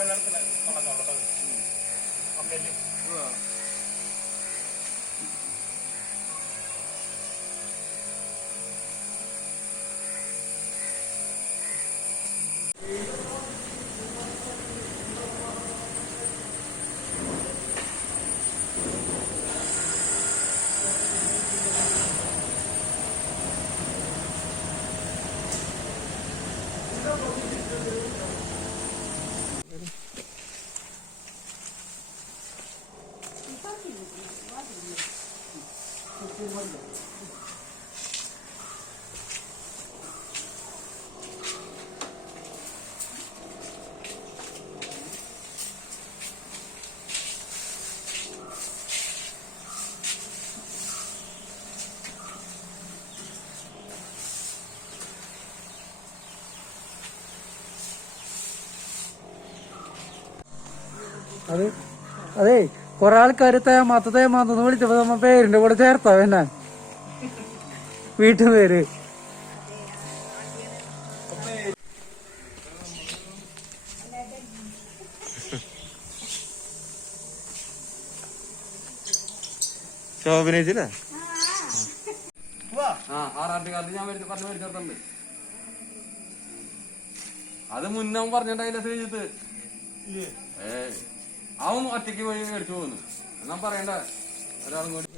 Oke deh. അത് അതെ കൊറേ ആൾക്കാര് തേമാത്ത തേമാത്തെന്ന് വിളിച്ചപ്പോ നമ്മ പേരിന്റെ കൂടെ ചേർത്താ എന്നാ ശോഭനേച്ചില്ലേ പറഞ്ഞു മേടിച്ചോട്ടുണ്ട് അത് മുന്നേ പറഞ്ഞിട്ടുണ്ടായില്ല ശ്രീജിത്ത്. ഏ അവൻ ഒറ്റയ്ക്ക് പോയി എടുത്തു പോകുന്നു എന്നാ പറയണ്ട ഒരാളും കൂടി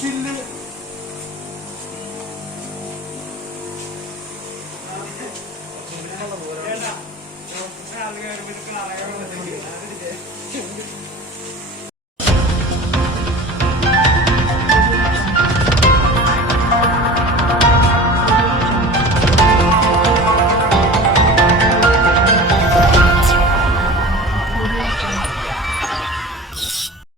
ചില്ല്.